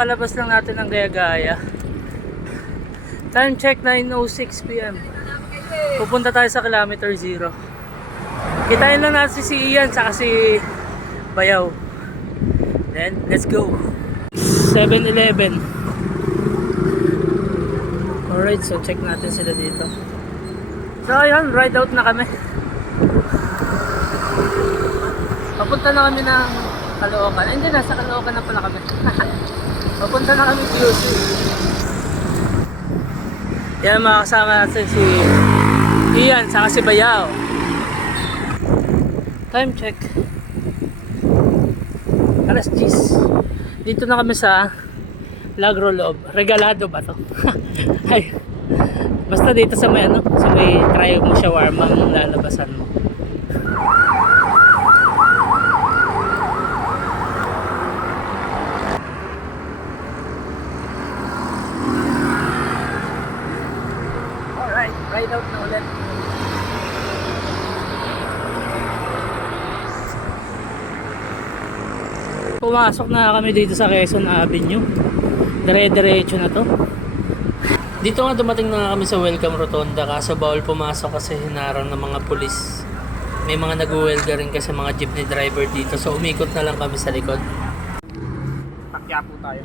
Palabas lang natin ng Gaya-Gaya. Time check 9:06 PM. Pupunta tayo sa kilometer 0. Kitain lang natin si Ian saka si Bayaw. Then let's go. 7-Eleven. Alright, so check natin sila dito. So ayun, ride out na kami. Papunta na kami ng Caloocan. Hindi, nasa Caloocan na pala kami. Papunta na kami QC. Yan, makakasama natin si Ian saka si Bayaw. Time check 10:00. Dito na kami sa Lagro Loob. Regalado ba to? Ay, basta dito sa may ano, sa may try mo shawarma ang lalabasan mo. Alright, ride out na ulit. Pumasok na kami dito sa Quezon Avenue. Dire-diretso na to. Dito nga dumating na kami sa Welcome Rotonda, kaso bawal pumasok kasi hinarang ng mga pulis. May mga nag-welga rin kasi mga jeepney driver dito, so umikot na lang kami sa likod. Takya po tayo.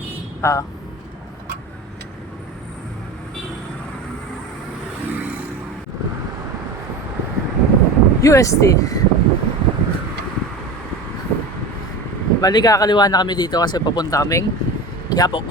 UST. Bali kakaliwa na kami dito kasi papunta kaming Quiapo.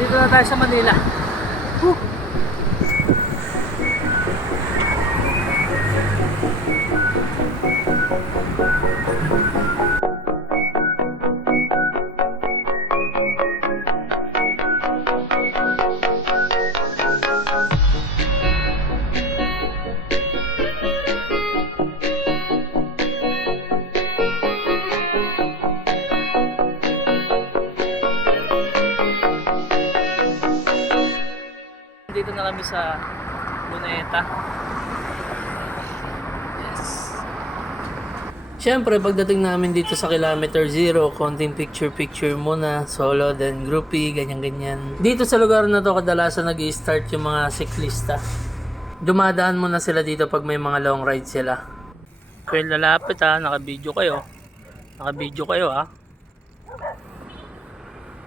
Dito na tayo sa Manila. Dito na kami sa Luneta. Yes. Siyempre, pagdating namin dito sa kilometer 0, konting picture-picture muna, solo, then groupie, ganyan-ganyan. Dito sa lugar na to, kadalasan nag-i-start yung mga siklista. Dumadaan muna sila dito pag may mga long ride sila. Kaya lalapit ha, naka-video kayo. Naka-video kayo ha.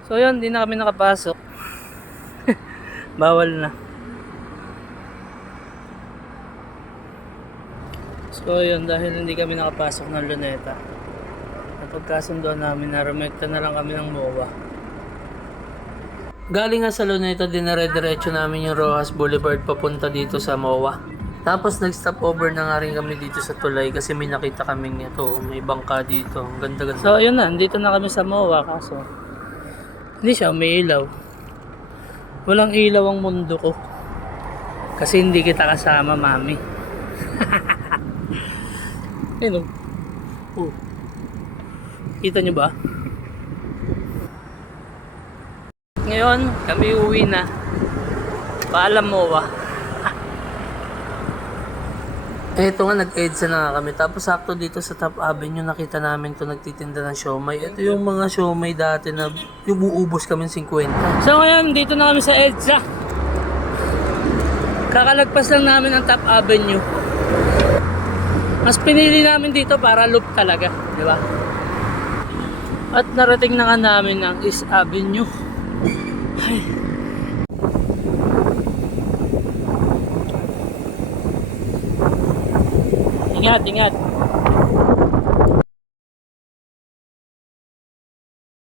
So yun, di na kami nakapasok. Bawal na. So yun, dahil hindi kami nakapasok ng Luneta, napagkasundoan namin na rumekta na lang kami ng MOA. Galing nga sa Luneta, dinare-diretso namin yung Rojas Boulevard papunta dito sa MOA. Tapos nag-stop over na nga rin kami dito sa Tulay kasi may nakita kaming ito, may bangka dito. Ang ganda-ganda. So yun na, dito na kami sa MOA, kaso hindi siya may ilaw. Walang ilaw ang mundo ko kasi hindi kita kasama, mami. Ayun oh. Kita nyo ba? Ngayon kami uwi na. Paalam MOA. Eto nga, nag-EDSA na nga kami. Tapos sakto dito sa Top Avenue nakita namin to nagtitinda ng siomay. Ito yung mga siomay dati na yung uubos kami 50. So ngayon dito na kami sa EDSA. Kakalagpas lang namin ang Top Avenue. Mas pinili namin dito para loop talaga, di ba? At narating na nga namin ang East Avenue. Ay. Ingat, ingat.